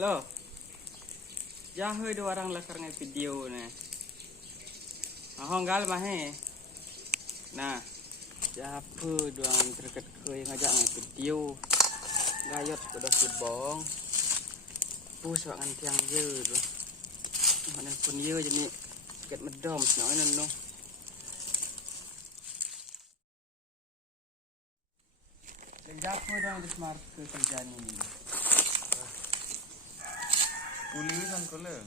Halo. Jahe dua orang lakar ngai video ne. Ahong gal mahe. Nah, jape dua orang terket ke yang ngajak ngai video. Gayot udah subong. Pus wakan tiang je tu. Mana pun ye jadi ket medom senang neno. Dan jape dua orang smart ke kerja ni. Tulisan kole.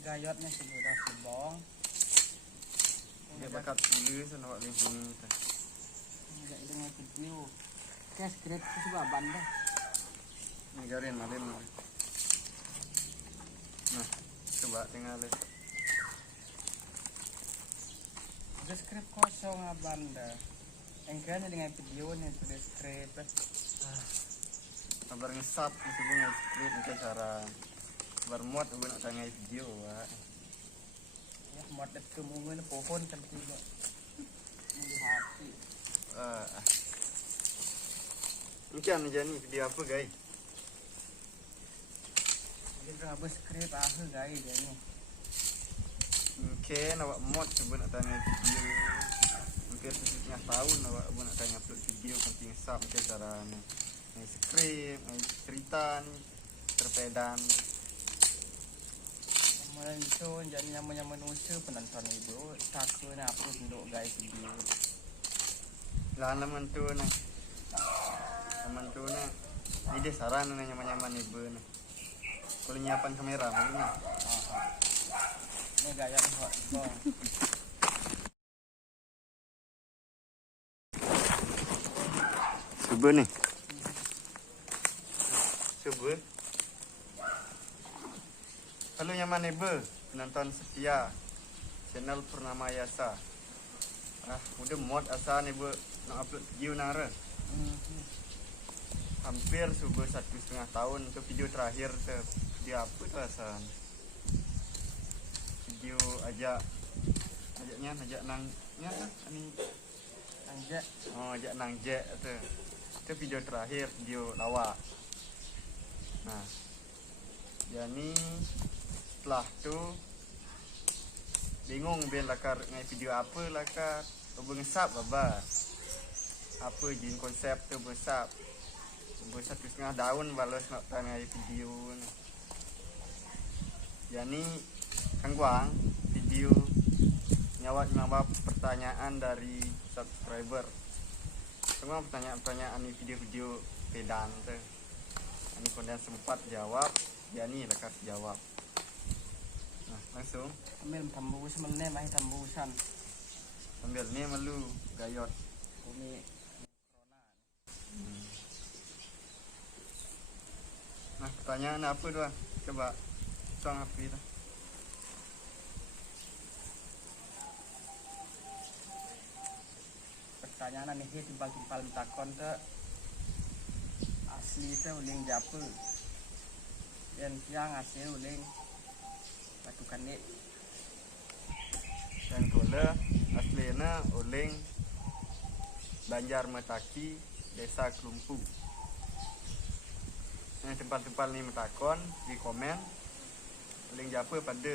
Gayotnya sudah subong. Dia bakat tulisan awak lingkungan kita. Enggak dengan video. Kayak skrip itu baban dah. Ngajarin malam. Nah, coba tinggal lihat. Ada skrip kosong aban dah. Engkau dengan video nih tulis skrip. Kabar ngesap itu pun skrip mungkin cara bermuat aku nak tanya video wak. Ya muat itu mungkin pohon kan tiba. Hati. Mungkin jadi video apa guys? Jadi apa skrip apa guys dia ni. Mungkin awak muat coba nak tanya video. Mungkin setengah tahun awak nak tanya upload video penting ngesap mungkin cara skrip, cerita ni terpedan. Kemudian itu jadi namanya manusia penonton itu takut nak apa untuk guys video. Lah laman tu nah. Laman tu nah. Ini dia saran nah nyaman-nyaman ibu nah. Kalau nyiapan kamera mana? Ini gaya hot bong. Coba nih. Coba. Halo nyaman ibu, penonton setia channel Purnama Yasa. Udah mod asa nih bu nak upload video nara. Hampir subuh 1,5 tahun tu video terakhir tu dia apa tu asan? Video ajak nangnya tu ni Anjak. Oh ajak nang jet tu. Itu video terakhir video lawak. Nah, jadi setelah tu bingung ben lakar ngai video apa lakar bengesap baba. Apa jin konsep tu besap. 1,5 tahun balas nak tanya video ni. Jadi kangguang video nyawat jawab pertanyaan dari subscriber. Semua pertanyaan-pertanyaan ni video-video pedan tu. Ini konten sempat jawab, ya ni lekas jawab. Nah, langsung Ambil tambus melne mai tambusan. sambil ni malu gayot. Ini Nah, pertanyaan apa tu? Coba tuang api tu. pertanyaan ni timbal-timbal takon ke asli tu uling jape. Dan tiang asli uling batukan ni. Dan kula aslina uling Banjar Metaki, Desa Kelumpu. Nah, tempat-tempat ni metakon di komen uling japa pada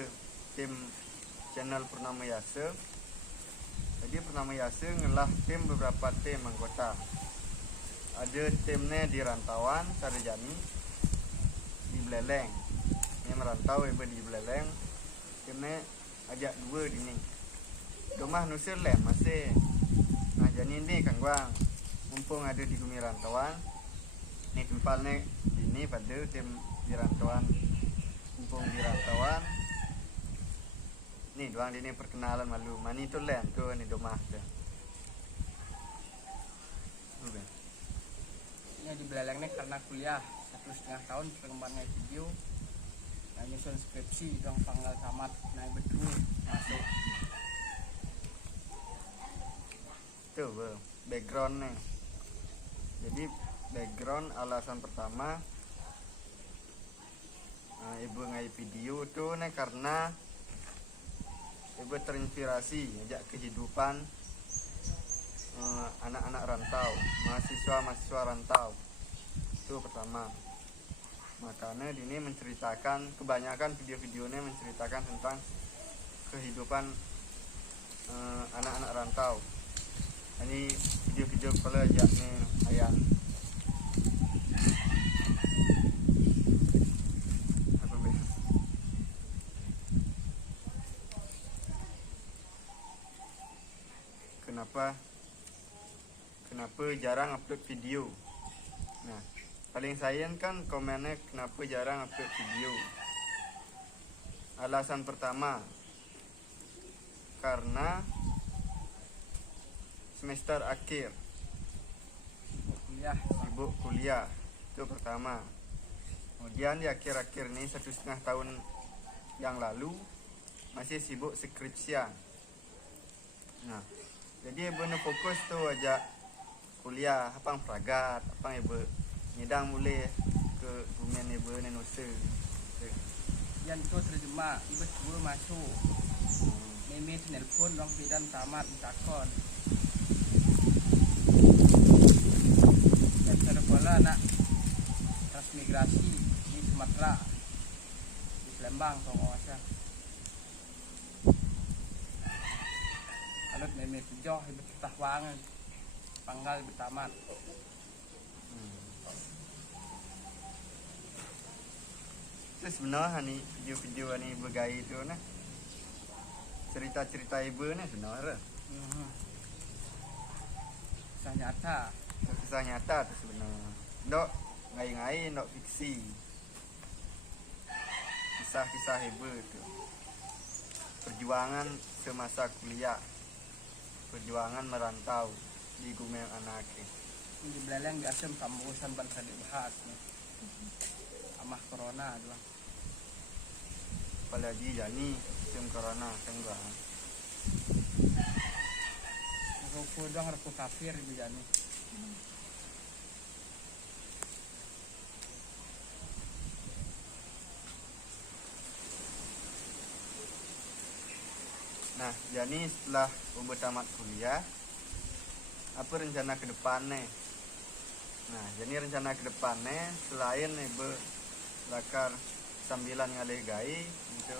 tim channel Purnama Yasa. Jadi Purnama Yasa ngelah tim beberapa tim anggota. Ada timnya di rantauan Sarjani di Beleleng. Ini merantau ibu di Beleleng. Timnya ajak dua di ni. Domah Nusir Lem masih. Nah jadi ni kangguang. Mumpung ada di bumi rantauan. Ni tempatnya ini pada tim di rantauan. Mumpung di rantauan. Ni doang ini perkenalan malu. Mani tu Lem tu ni domah tu. Ini di Beleleng ni karena kuliah 1,5 tahun perkembangan video. Nah, nyusun skripsi dong tanggal tamat naik berdua masuk. Tu background ni. Jadi background alasan pertama ibu ngai video tu ni karena ibu terinspirasi ajak kehidupan anak-anak rantau, mahasiswa rantau. Itu pertama. Makanya ini menceritakan, kebanyakan video-videonya menceritakan tentang kehidupan anak-anak rantau. Ini video-video kalau ajaknya ayah. Apa be? Kenapa jarang upload video? Nah, paling sayang kan komennya kenapa jarang upload video. Alasan pertama, karena semester akhir, sibuk kuliah, itu pertama. Kemudian di akhir-akhir ini 1,5 tahun yang lalu masih sibuk skripsian. Nah, jadi ibu fokus tuh aja kuliah, apang peragat, apang ibu nyedang mulai ke bumen ibu nenusa. Yang itu terjemah, ibu semua masuk. Meme nelpon dong pidan tamat takon. Dan sekolah anak transmigrasi di Sumatera, di Lembang, Tongosa. Alut meme tujuh ibu tahwangan, panggal bertamat. Terus sebenarnya nih video-video nih begai itu nah cerita-cerita ibu nih sebenarnya Kisah nyata. kisah nyata tuh sebenarnya. Dok ngai-ngai, dok fiksi. Kisah-kisah ibu itu. Perjuangan semasa kuliah, perjuangan merantau di Gumeng anaknya. Di belakang biasa kambusan bangsa dibahas nih. Amah corona doang. Apalagi jani musim corona kan gua. Rokok doang rokok kafir di jani. Nah, jadi setelah Ubu tamat kuliah, apa rencana ke depannya? Nah, jadi rencana ke depannya selain ibu lakar sambilan ngalih gai gitu.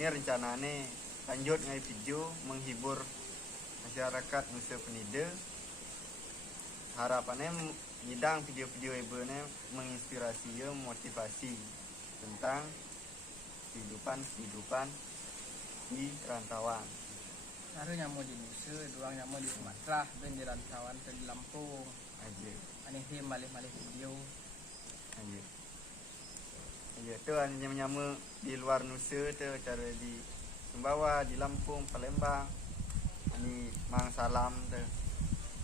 Ini rencananya lanjut ngai video menghibur masyarakat Nusa Penida. Harapannya nyidang video-video ibu nya menginspirasi, motivasi tentang kehidupan di rantauan. Baru nyamu di Nusa, doang nyamu di Sumatera, dan di rantauan ke di Lampung. Aja. Aneh malih-malih video. Aja. Aja tu nyamu di luar Nusa tu cara di Sumbawa, di Lampung, Palembang. Ini mang salam tu.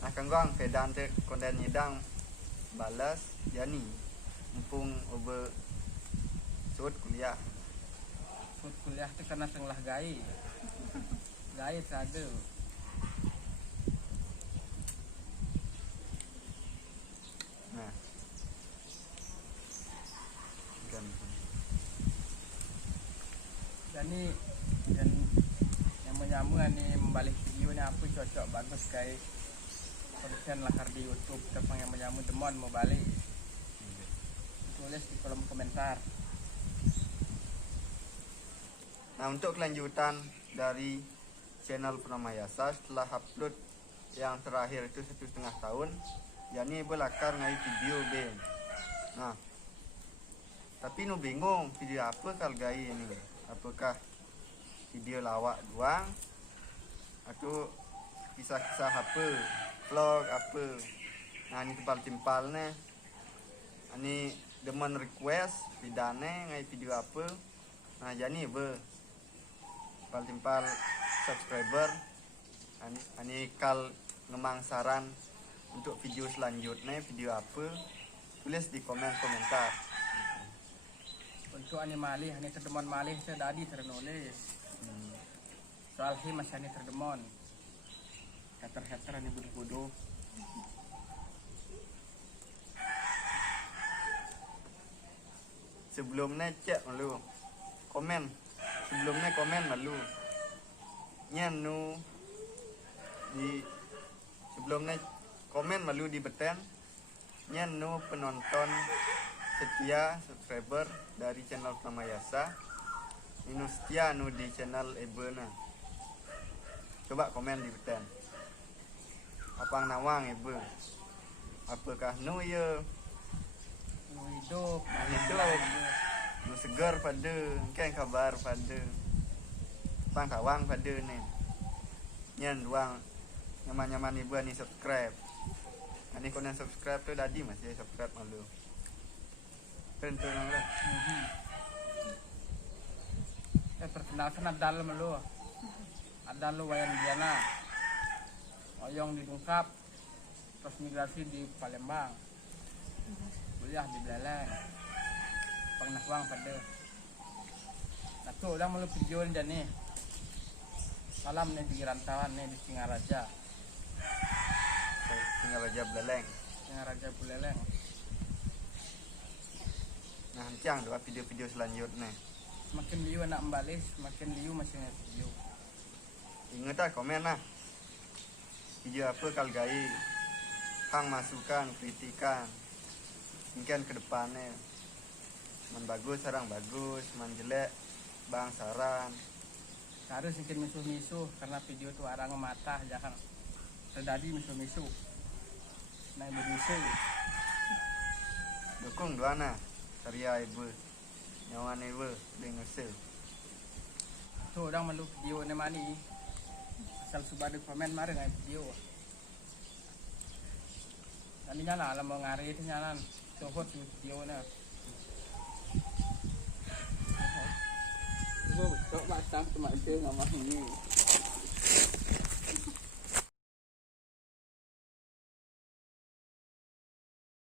Nah kanggang kedan tu konten nyidang balas jani mumpung obe sud kuliah. Sud kuliah tu karena senglah gai. Gai ada. Nah. Kan. Jadi yang menyamu ni membalik video ni apa cocok bagus kai konten lakar di YouTube tepang yang menyamu demon mau balik. Tulis di kolom komentar. Nah untuk kelanjutan dari channel Purnamayasa setelah upload yang terakhir itu 1,5 tahun, yani belakar ngai video ben. Nah, tapi nu bingung video apa kal gai ini? Apakah video lawak doang atau kisah-kisah apa, vlog apa? Nah ini timpal-timpalnya. Ini demen request bidane ngai video apa? Nah jadi be timpal subscriber ani kal ngemang saran untuk video selanjutnya video apa tulis di komentar. Untuk ani malih ani terdemon malih saya tadi ternulis. Soal hi masih ani terdemon. Hater-hater ani bodoh-bodoh. Sebelumnya cek malu komen. Sebelumnya komen malu nyanu di sebelumnya komen malu di beten nyanu penonton setia subscriber dari channel Pramayasa, minus setia nu di channel Ebena. Coba komen di beten. Apang nawang Ebe? Apakah nu ye Hidup. hidup nu segar pada kan kabar pada pang kawang pada nih nyen doang nyaman-nyaman Ibu nih subscribe. Ani konen subscribe tuh tadi masih subscribe malu. Tentu nang lah. Perkenalkan adal melu. Adal lu wayan Diana. Oyong di Dungkap. Terus migrasi di Palembang. Kuliah di Beleleng. Pernah uang pada. Nah tuh udah melu video aja nih. Malam nih di rantauan nih di Singaraja. Tinggal aja Beleleng. Singaraja Buleleng. Nah, hancang doa video-video selanjutnya. Semakin liu anak membalis, semakin liu masih nge video. Ingat ah komen lah. Video apa kal gai? Hang masukan, kritikan. Mungkin ke depannya. Man bagus, sarang bagus. Man jelek, bang saran. Harus bikin misuh-misuh karena video tuh orang mata jangan terjadi misuh-misuh. Nah bermisuh. Dukung doana. Karya Ibu. Nyawan Ibu dengan sel. Tuh orang melu video ni mani. Asal subah di komen mari ngai video. Nanti nyala lah mau ngari itu nyala. Cohot video na. Gue betul pasang cuma itu nggak mau ini.